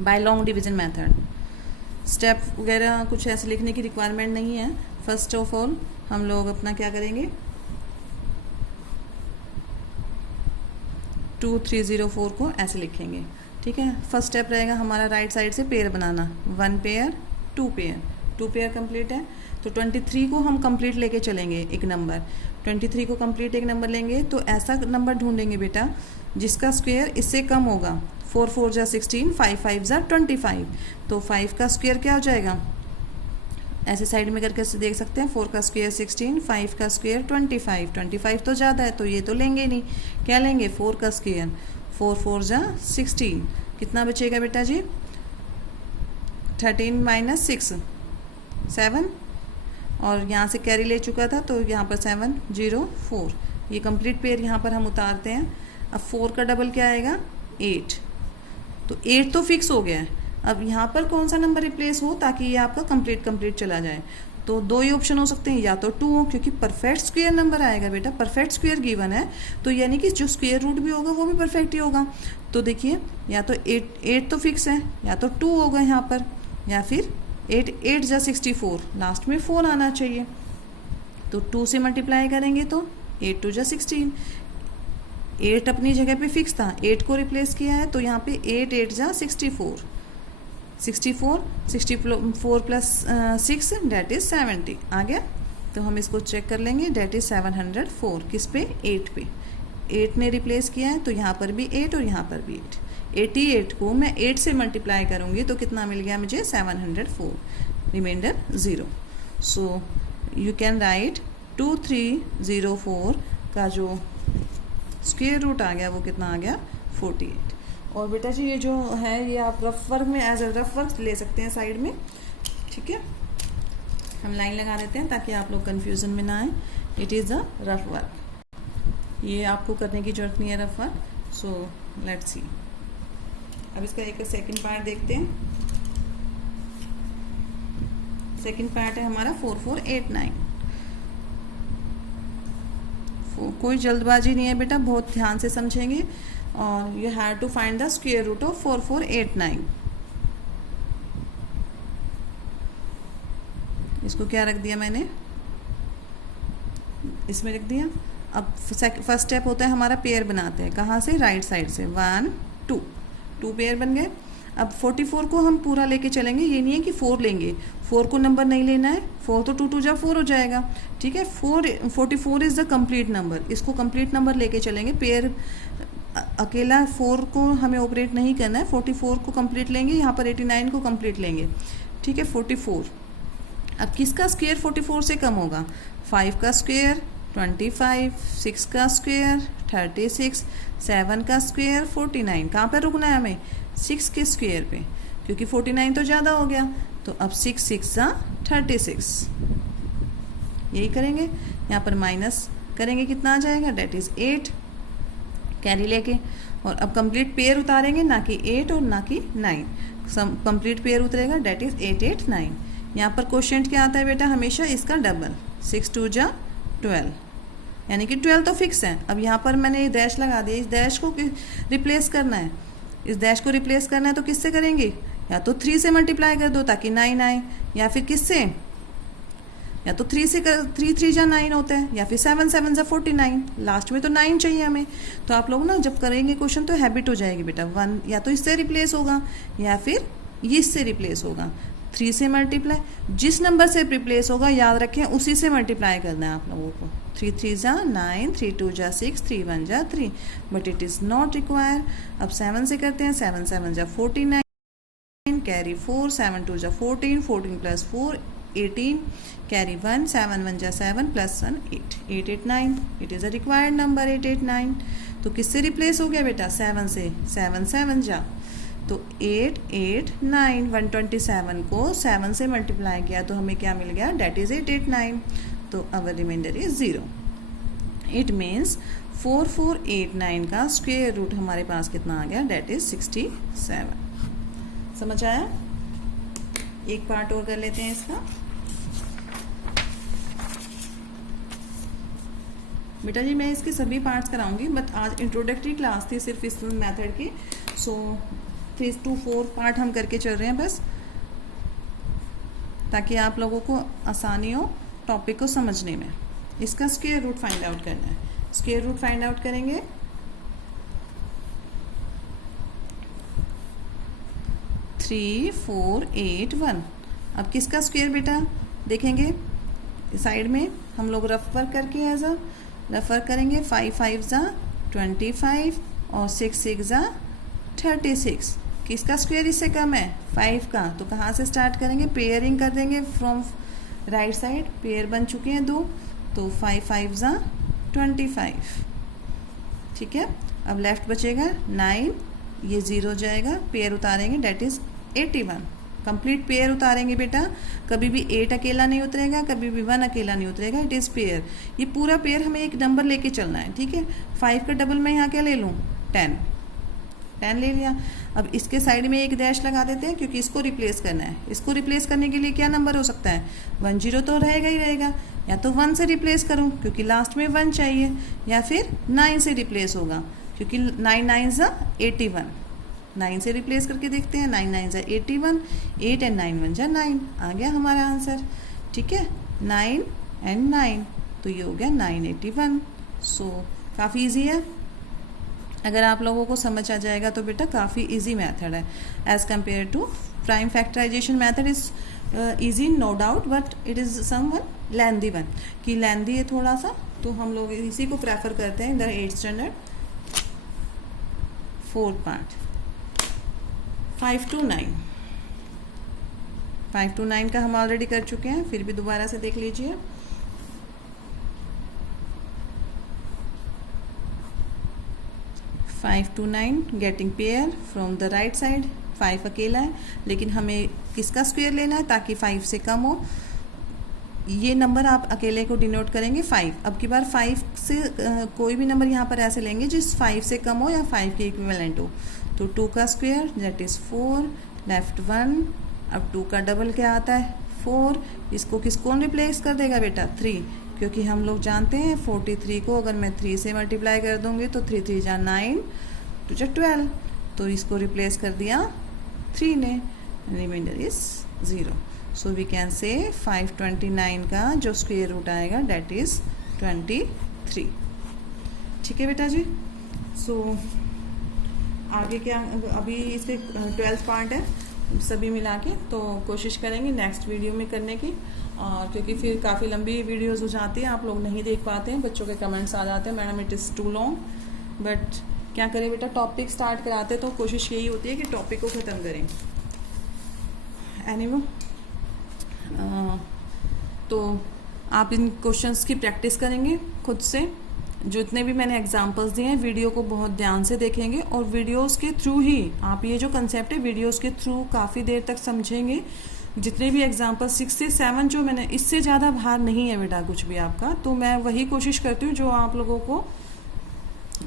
by long division method. Step वगैरह कुछ ऐसे लिखने की रिक्वायरमेंट नहीं है। फर्स्ट ऑफ ऑल हम लोग अपना क्या करेंगे, 2304 को ऐसे लिखेंगे, ठीक है। फर्स्ट स्टेप रहेगा हमारा राइट साइड से पेयर बनाना, 1 पेयर 2 पेयर, 2 पेयर कंप्लीट है। तो 23 को हम कंप्लीट लेके चलेंगे एक नंबर, 23 को कंप्लीट एक नंबर लेंगे, तो ऐसा नंबर ढूंढेंगे बेटा जिसका स्क्वायर इससे कम होगा। 4 4 जा 16, 5 5 जा 25, तो 5 का स्क्वायर क्या हो जाएगा, ऐसे साइड में करके देख सकते हैं। 4 का स्क्वायर 16, 5 का स्क्वायर 25, 25 तो ज़्यादा है तो ये तो लेंगे नहीं, क्या लेंगे 4 का स्क्वायर। 4 4 जा 16, कितना बचेगा बेटा जी, 13 माइनस 6 7, और यहाँ से कैरी ले चुका था तो यहाँ पर 7 0 4, ये कंप्लीट पेयर यहाँ पर हम उतारते हैं। अब 4 का डबल क्या आएगा 8, तो 8 तो फिक्स हो गया है। अब यहाँ पर कौन सा नंबर रिप्लेस हो ताकि ये आपका कंप्लीट चला जाए, तो 2 ही ऑप्शन हो सकते हैं, या तो 2 हो क्योंकि परफेक्ट स्क्वायर नंबर आएगा बेटा, परफेक्ट स्क्वायर गिवन है, तो यानी कि जो स्क्वायर रूट भी होगा वो भी परफेक्ट ही होगा। तो देखिए या तो 8 तो फिक्स है, या तो 2 होगा यहाँ पर, या फिर 8 8 जा 64, लास्ट में 4 आना चाहिए। तो 2 से मल्टीप्लाई करेंगे तो 8 2 जा 16। 8 अपनी जगह पे फिक्स था, 8 को रिप्लेस किया है तो यहाँ पे 8 8 जा 64, 64 प्लस 6 डेट इज़ 70 आ गया। तो हम इसको चेक कर लेंगे, डेट इज़ 704। किस पे? 8 पे। 8 ने रिप्लेस किया है तो यहाँ पर भी 8 और यहाँ पर भी 8। 88 को मैं 8 से मल्टीप्लाई करूँगी तो कितना मिल गया मुझे? 704, remainder 0। So you can write 2304 का जो स्क्वायर रूट आ गया वो कितना आ गया? 48। और बेटा जी ये जो है ये आप रफ वर्क में एज अ रफ वर्क ले सकते हैं साइड में, ठीक है। हम लाइन लगा देते हैं ताकि आप लोग कंफ्यूजन में ना आए। It is a rough work, ये आपको करने की जरूरत नहीं है रफ वर्क। सो लेट्स सी। अब इसका एक सेकंड पार्ट देखते हैं। सेकंड पार्ट है हमारा 4489। कोई जल्दबाजी नहीं है बेटा, बहुत ध्यान से समझेंगे। और you have to find the square root of 4489। इसको क्या रख दिया मैंने? इसमें रख दिया। अब फर्स्ट स्टेप होता है हमारा पेयर बनाते हैं। कहाँ से? राइट साइड से। 1 2 पेयर बन गए। अब 44 को हम पूरा लेके चलेंगे, ये नहीं है कि 4 लेंगे, 4 को नंबर नहीं लेना है। 4 तो 2 2 जा 4 हो जाएगा, ठीक है। 44 इज़ द कंप्लीट नंबर, इसको कंप्लीट नंबर लेके चलेंगे। पेयर अकेला 4 को हमें ऑपरेट नहीं करना है, 44 को कंप्लीट लेंगे, यहाँ पर 89 को कंप्लीट लेंगे, ठीक है। 44। अब किसका स्क्वायर 44 से कम होगा? 5 का स्क्वायर 25, 6 का स्क्वायर 36, 7 का स्क्वायर 49। कहाँ पर रुकना है हमें? 6 के स्क्वायर पे, क्योंकि 49 तो ज़्यादा हो गया। तो अब 6 6 जा 36, यही करेंगे। यहाँ पर माइनस करेंगे, कितना आ जाएगा? डेट इज़ 8, कैरी लेके। और अब कंप्लीट पेयर उतारेंगे, ना कि 8 और ना कि 9, कंप्लीट पेयर उतरेगा, डेट इज़ 8 8 9। यहाँ पर क्वोशिएंट क्या आता है बेटा? हमेशा इसका डबल। 6 2 जा 12, यानी कि 12 तो फिक्स है। अब यहाँ पर मैंने डैश लगा दिया, इस डैश को रिप्लेस करना है। इस डैश को रिप्लेस करना है तो किससे करेंगे? या तो 3 से मल्टीप्लाई कर दो ताकि 9 आए, या फिर किससे? या तो 3 से 3 3 जा 9 होता है, या फिर 7 7 जा 49। लास्ट में तो 9 चाहिए हमें। तो आप लोग ना जब करेंगे क्वेश्चन तो हैबिट हो जाएगी बेटा। 1 या तो इससे रिप्लेस होगा या फिर इससे रिप्लेस होगा। 3 से मल्टीप्लाई, जिस नंबर से रिप्लेस होगा याद रखें उसी से मल्टीप्लाई करना है आप लोगों को। 3 3 जा 9, 3 2 जा 6, 3 1 जा 3, but it is not require. अब 7 से करते हैं। 7 7 जा 49, कैरी 4, 7 2 जा 14, 14 प्लस 4 18, कैरी 1, 7 1 जा 7 plus 1 8, 8 8 9। It is a required number 8 8 9। तो किससे रिप्लेस हो गया बेटा? 7 से। 7 7 जा तो 8 8 9। 127 को 7 से मल्टीप्लाई किया तो हमें क्या मिल गया? That is 8 8 9। तो our remainder is 0। It means 4489 का स्क्वायर रूट हमारे पास कितना आ गया? That is 67। समझ आया? एक पार्ट और कर लेते हैं इसका। बेटा जी मैं इसके सभी पार्ट्स कराऊंगी, बट आज इंट्रोडक्टरी क्लास थी सिर्फ इस मेथड की। सो 3 to 4 पार्ट हम करके चल रहे हैं बस, ताकि आप लोगों को आसानी हो टॉपिक को समझने में। इसका स्क्वायर रूट फाइंड आउट करना है। स्क्वायर रूट फाइंड आउट करेंगे 3 4 8 1। अब किसका स्क्वायर बेटा देखेंगे? साइड में हम लोग रफ वर्क करके एज अ रफ वर्क करेंगे। 5 5 जा 25 और 6 6 जा 36। किसका स्क्वायर इससे कम है? 5 का। तो कहाँ से स्टार्ट करेंगे? पेयरिंग कर देंगे फ्रॉम राइट साइड। पेयर बन चुके हैं 2, तो 5 5 जा 25, ठीक है। अब लेफ्ट बचेगा 9, ये 0 जाएगा। पेयर उतारेंगे, डेट इज 81। कंप्लीट पेयर उतारेंगे बेटा, कभी भी 8 अकेला नहीं उतरेगा, कभी भी 1 अकेला नहीं उतरेगा। It is pair. ये पूरा पेयर हमें एक नंबर लेके चलना है, ठीक है। 5 का डबल मैं यहाँ क्या ले लूँ? 10 ले लिया। अब इसके साइड में एक डैश लगा देते हैं क्योंकि इसको रिप्लेस करना है। इसको रिप्लेस करने के लिए क्या नंबर हो सकता है? 1 0 तो रहेगा ही रहेगा। या तो 1 से रिप्लेस करूँ क्योंकि लास्ट में 1 चाहिए, या फिर 9 से रिप्लेस होगा क्योंकि 9 9 ज़ा 81। 9 से रिप्लेस करके देखते हैं। 9 9 ज़ा 81, 8 एंड 9 1 ज़ा 9। आ गया हमारा आंसर, ठीक है। 9 एंड 9 तो ये हो गया 981। सो काफ़ी इजी है, अगर आप लोगों को समझ आ जाएगा तो बेटा काफ़ी इजी मेथड है as compare to prime factorization method. Is easy no doubt, but it is some one lengthy one, कि लेंदी है थोड़ा सा, तो हम लोग इसी को प्रेफर करते हैं in the 8th standard. 4th part 5 to 9, 5 to 9 का हम ऑलरेडी कर चुके हैं, फिर भी दोबारा से देख लीजिए। Five two 9 getting pair from the right side. 5 अकेला है, लेकिन हमें किसका स्क्वायर लेना है ताकि 5 से कम हो। ये नंबर आप अकेले को डिनोट करेंगे 5। अब की बार 5 से कोई भी नंबर यहाँ पर ऐसे लेंगे जिस 5 से कम हो या 5 के इक्विवेलेंट हो। तो 2 का स्क्वायर दैट इज़ 4, लेफ्ट 1। अब 2 का डबल क्या आता है 4। इसको कौन रिप्लेस कर देगा बेटा 3, क्योंकि हम लोग जानते हैं 43 को अगर मैं 3 से मल्टीप्लाई कर दूंगी तो 3 3 जा 9, 2 जा 12, तो इसको रिप्लेस कर दिया 3 ने, remainder is 0। So we can say 529 का जो स्क्वायर रूट आएगा डेट इज 23। ठीक है बेटा जी। सो आगे क्या, अभी इसके 12th पार्ट है सभी मिला के, तो कोशिश करेंगे नेक्स्ट वीडियो में करने की, और क्योंकि फिर काफ़ी लंबी वीडियोस हो जाती है, आप लोग नहीं देख पाते हैं, बच्चों के कमेंट्स आ जाते हैं madam it is too long, but क्या करें बेटा, टॉपिक स्टार्ट कराते तो कोशिश यही होती है कि टॉपिक को ख़त्म करें। एनीवे तो आप इन क्वेश्चंस की प्रैक्टिस करेंगे खुद से, जितने भी मैंने एग्जांपल्स दिए हैं वीडियो को बहुत ध्यान से देखेंगे, और वीडियोस के थ्रू ही आप ये जो कंसेप्ट है वीडियोस के थ्रू काफ़ी देर तक समझेंगे। जितने भी एग्जांपल 6 से 7 जो मैंने, इससे ज़्यादा भार नहीं है बेटा कुछ भी आपका, तो मैं वही कोशिश करती हूँ जो आप लोगों को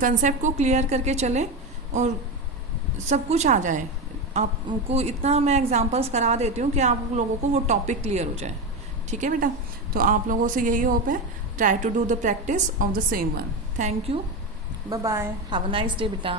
कंसेप्ट को क्लियर करके चले और सब कुछ आ जाए। आपको इतना मैं एग्जांपल्स करा देती हूँ कि आप लोगों को वो टॉपिक क्लियर हो जाए। ठीक है बेटा, तो आप लोगों से यही होप है, try to do the practice of the same one. Thank you. Bye bye. Have a nice day beta.